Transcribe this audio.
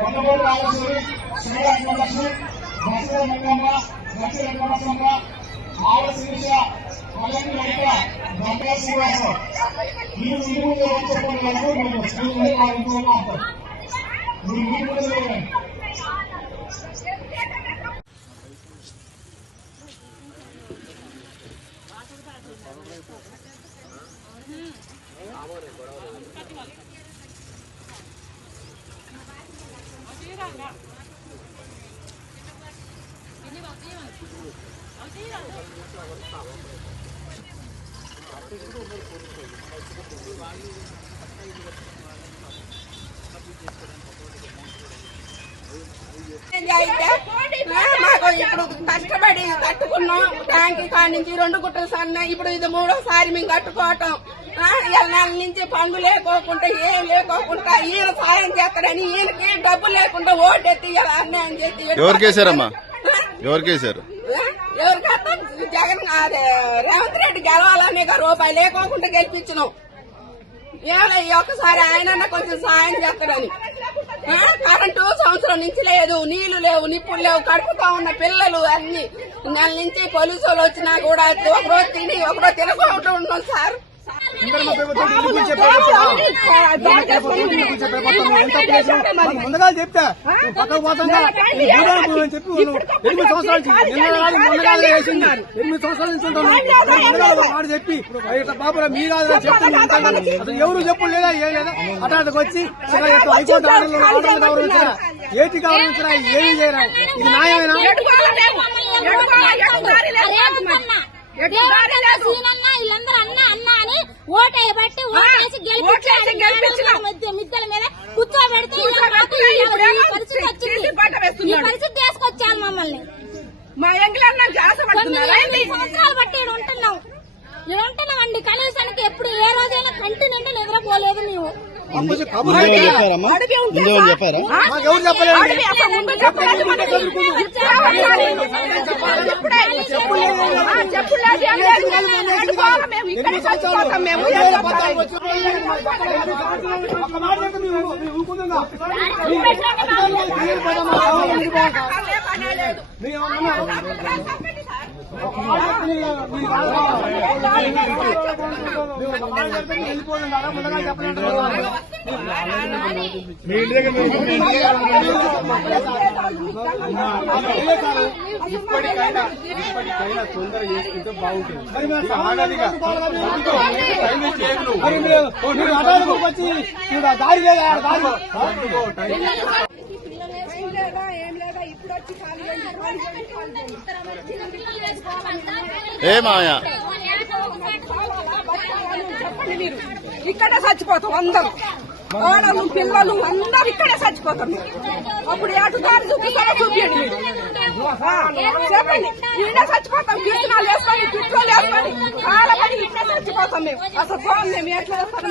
వందమూడు రాజేశ్వరి, శ్రీరంగలక్ష్మి, దశ రంగమ్మ, దశ రంగమ్మ, ఆవ శిరీష, కళ్యాణి లలిత, దండ శ్రీవాసం. మీరు ఇంటి ముందు చెప్పండి వరకు మీరు స్కూల్ మీరు ఇంటి ముందు లేదండి. మాకు ఇప్పుడు కష్టపడి కట్టుకున్నాం ట్యాంక్ కాడి నుంచి 2 గుట్టలు సన్న ఇప్పుడు ఇది 3వ సారి మేము కట్టుకోవటం. 7 నెలల నుంచి పనులు లేకోకుండా ఏం లేకోకుండా ఈయన సాయం చేస్తాడని ఈయనకి డబ్బులు లేకుండా ఓటెత్తి అన్యాయం చేసి ఎవరికేసారమ్మా ఎవరికేసారు ఎవరికైతే జగన్ రేవంత్ రెడ్డి గెలవాలని రూపాయి లేకోకుండా గెలిపించినాం. ఏమైనా ఈ ఒక్కసారి ఆయన కొంచెం సాయం చేస్తాడని. కరెంటు సంవత్సరం నుంచి లేదు, నీళ్లు లేవు, నిప్పులు లేవు, కడుపుతా ఉన్న పిల్లలు అన్ని నెల నుంచి పోలీసు వాళ్ళు వచ్చినా కూడా ఒకరోజు తిని ఒకరోజు తినకుండా ఉన్నాం సార్. ముందుగా చెప్తా పక్కకు పోతుందా చెప్పి 8 సంవత్సరాల వేసింది 8 సంవత్సరాల నుంచి ఉంటాను మాట చెప్పి బాబురా మీరు చెప్తాను అసలు ఎవరు చెప్పు లేదా ఏం లేదా హఠాత్తుకు వచ్చి హైకోర్టు ఆర్డర్లు గౌరవించరా ఏటి గౌరవించరా ఏమీ చేయరా ఇది న్యాయమేనా? వీళ్ళందరూ అన్నా అన్నా అని ఓటేయబట్టి ఓటేసి మిద్దెల మీద కూర్చోబెడితే పరిస్థితి వచ్చింది. ఈ పరిస్థితి తీసుకొచ్చాను మమ్మల్ని. మా ఎంగిలన్న 9 సంవత్సరాలు బట్టి ఇక్కడ ఉంటున్నామండి. కనీసానికి ఎప్పుడు ఏ రోజైనా కంటి నిండి నిద్రపోలేదు మేము. ఇప్పటికైనా తొందర చేసుకుంటే బాగుంటుంది. వచ్చి దారి లేదా ఏ మాయా ఇక్కడే చచ్చిపోతాం అందరూ, ఆడలు పిల్లలు అందరూ ఇక్కడే చచ్చిపోతాం. అప్పుడు ఎటు దారి చూపిస్తారో చూపించండి మీరు చెప్పండి. ఈయన చచ్చిపోతాం కిరణాలు వేసుకొని పిట్రోలు వేసుకొని చాలా పని ఇక్కడే చచ్చిపోతాం మేము. అసలు మేము ఎట్లా వేస్తాం